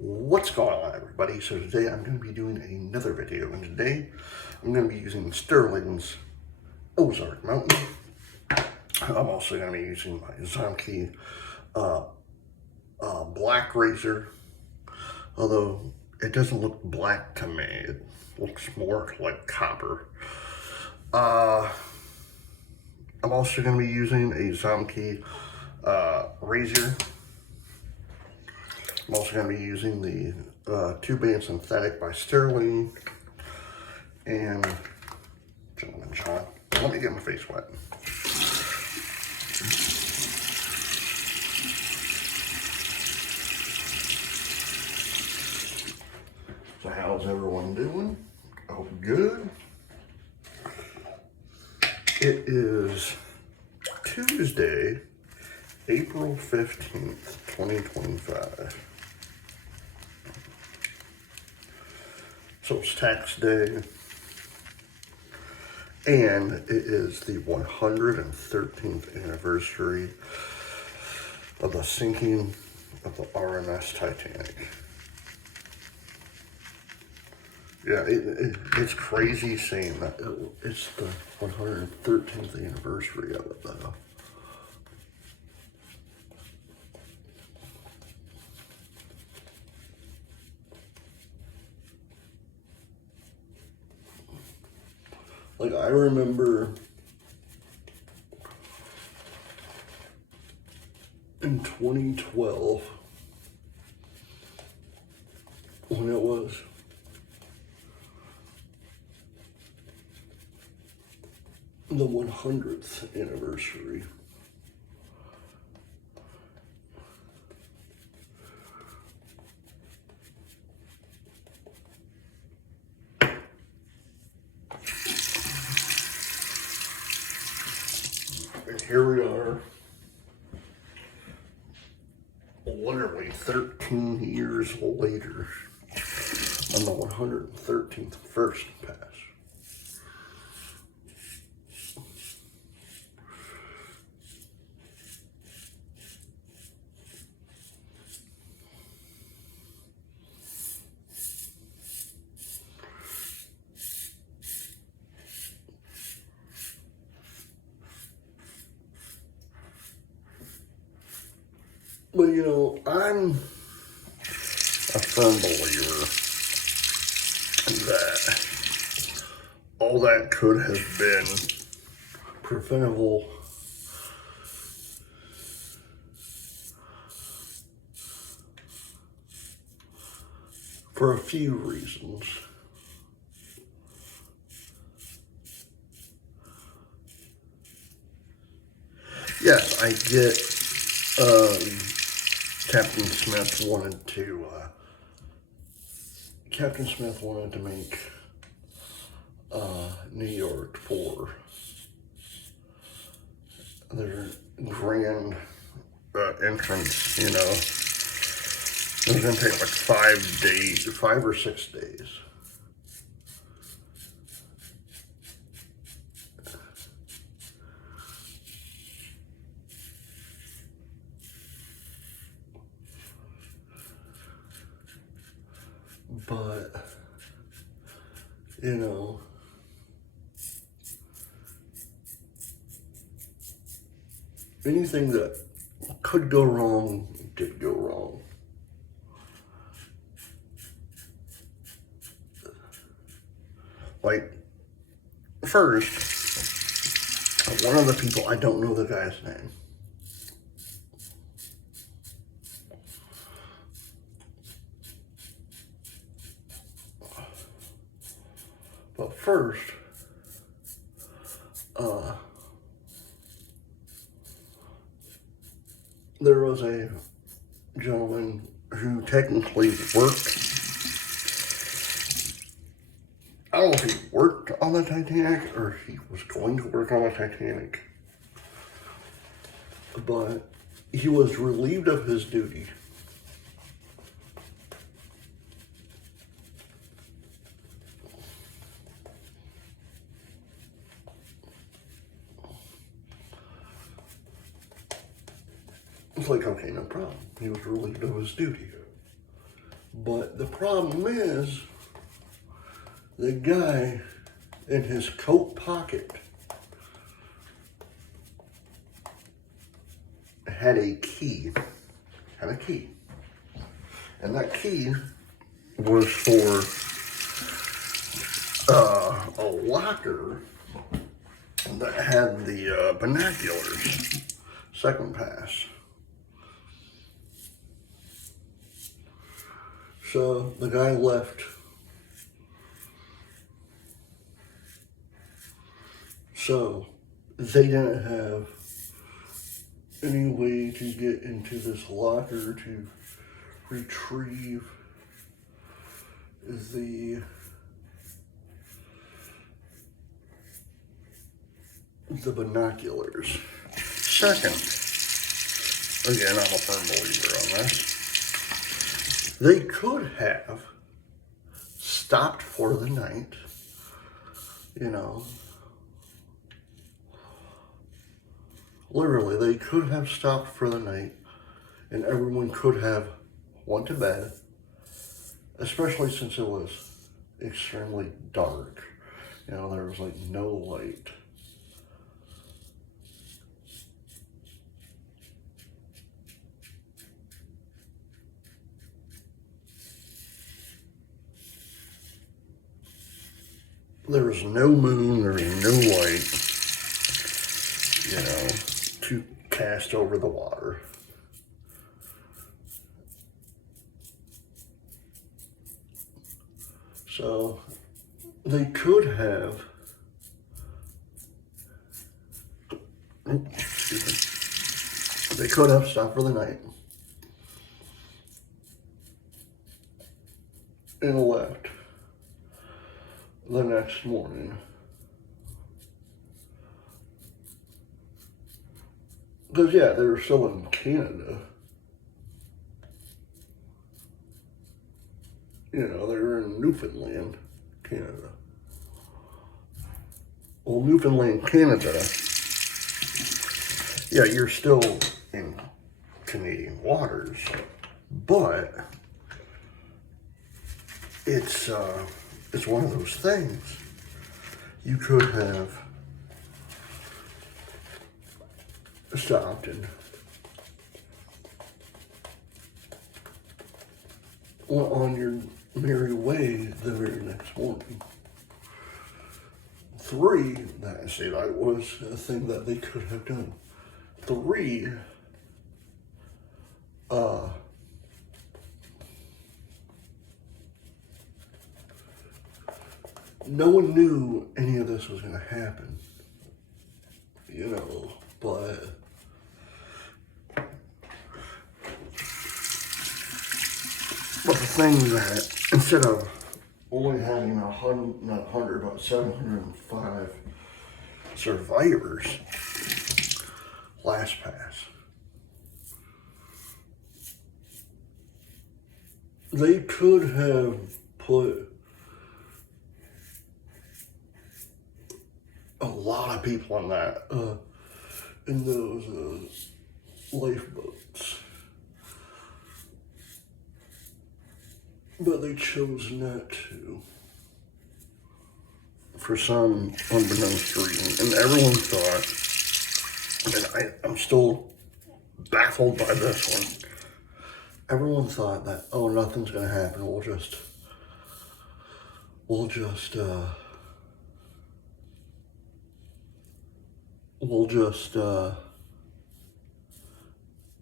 What's going on, everybody? So today I'm going to be doing another video, and today I'm going to be using Stirling's Ozark Mountain. I'm also going to be using my Zomkey black razor, although it doesn't look black to me. It looks more like copper. I'm also going to be using a Zomkey razor. I'm also going to be using the 2-band synthetic by Stirling. And, gentleman John, let me get my face wet. So how's everyone doing? Oh, good. It is Tuesday, April 15th, 2025. So it's tax day, and it is the 113th anniversary of the sinking of the RMS Titanic. Yeah, it's crazy saying that it's the 113th anniversary of it, though. Like, I remember in 2012 when it was the 100th anniversary. And here we are, literally 13 years later, on the 113th first pass. But you know, I'm a firm believer that all that could have been preventable for a few reasons. Yes, I get Captain Smith wanted to make New York for their grand entrance, you know. It was going to take like 5 or 6 days. But, you know, anything that could go wrong did go wrong. Like, first, one of the people, I don't know the guy's name. But first, there was a gentleman who technically worked. I don't know if he worked on the Titanic or if he was going to work on the Titanic, but he was relieved of his duty. It's like, okay, no problem. He was relieved of his duty. But the problem is, the guy in his coat pocket had a key. And that key was for a locker that had the binoculars, second pass. So the guy left. So they didn't have any way to get into this locker to retrieve the binoculars. Second, again, I'm a firm believer on this. They could have stopped for the night, you know. Literally, they could have stopped for the night and everyone could have went to bed, especially since it was extremely dark. You know, there was like no light. There was no moon, there was no light, you know, to cast over the water. So they could have, they could have stopped for the night and left the next morning. Because, yeah, they were still in Canada. You know, they were in Newfoundland, Canada. Well, Newfoundland, Canada, yeah, you're still in Canadian waters, but it's one of those things. You could have stopped and went on your merry way the very next morning. Three, that was a thing that they could have done. Three, no one knew any of this was going to happen, you know, but the thing that instead of only having 705 survivors last pass, they could have put a lot of people in that, in those lifeboats. But they chose not to, for some unbeknownst reason. And everyone thought, and I'm still baffled by this one, everyone thought that, oh, nothing's gonna happen, we'll just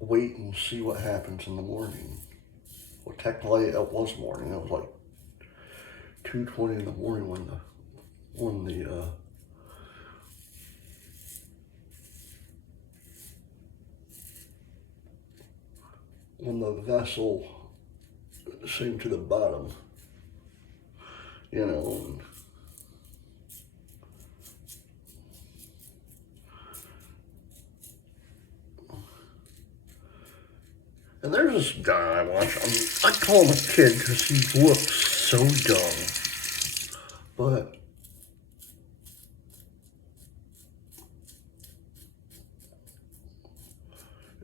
wait and see what happens in the morning. Well, technically it was morning. It was like 2:20 in the morning when the vessel sank to the bottom, you know. And there's this guy I watch. I call him a kid because he looks so dumb. But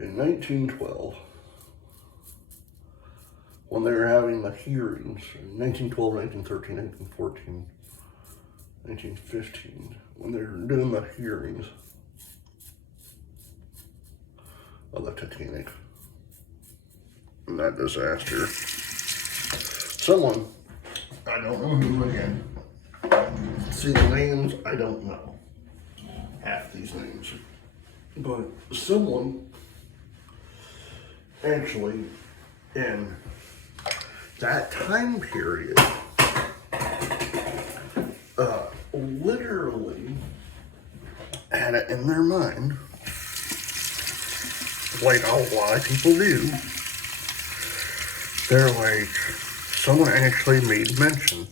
in 1912, when they were having the hearings in 1912, 1913, 1914, 1915, when they were doing the hearings of the Titanic and that disaster, someone, I don't know who again, see the names, I don't know half these names, but someone actually in that time period literally had it in their mind, like a lot of people do. They're like, someone actually made mention,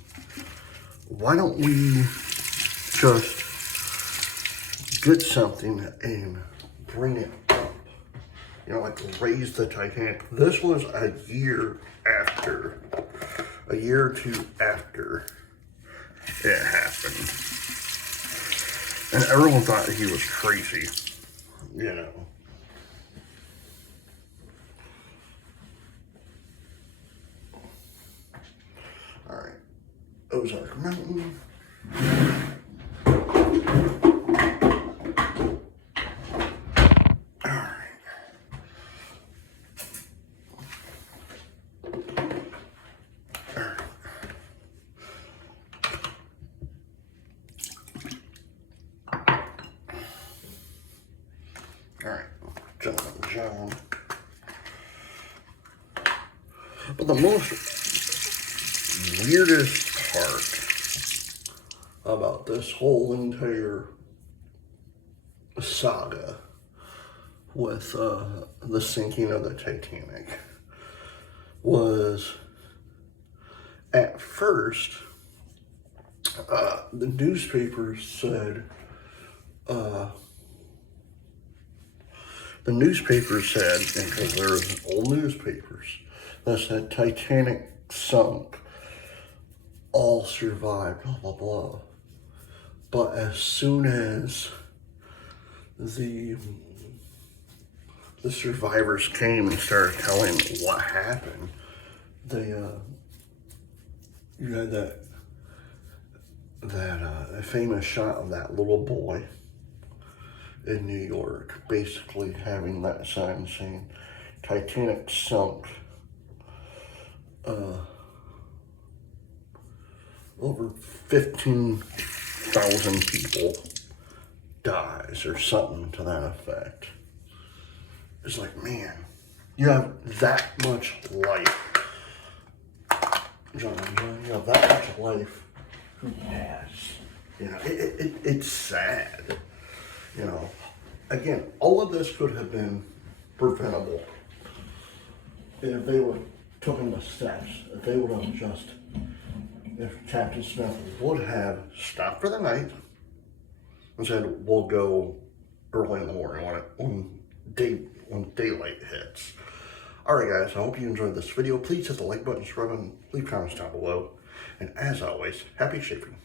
why don't we just get something and bring it up? You know, like raise the Titanic. This was a year or two after it happened. And everyone thought he was crazy, you know. All right, Ozark Mountain. Alright, John. But the most weirdest part about this whole entire saga with the sinking of the Titanic was, at first, the newspapers said, and because there was old newspapers that said Titanic sunk, all survived, blah, blah, blah. But as soon as the survivors came and started telling what happened, you had that famous shot of that little boy in New York, basically having that sign saying Titanic sunk, over 15,000 people dies or something to that effect. It's like, man, you have that much life, John, you have that much life. Who has? You know, it's sad. You know, again, all of this could have been preventable if they would have taken the steps. If they would have if Captain Smith would have stopped for the night and said, we'll go early in the morning when daylight hits. Alright guys, I hope you enjoyed this video. Please hit the like button, subscribe, and leave comments down below. And as always, happy shaping.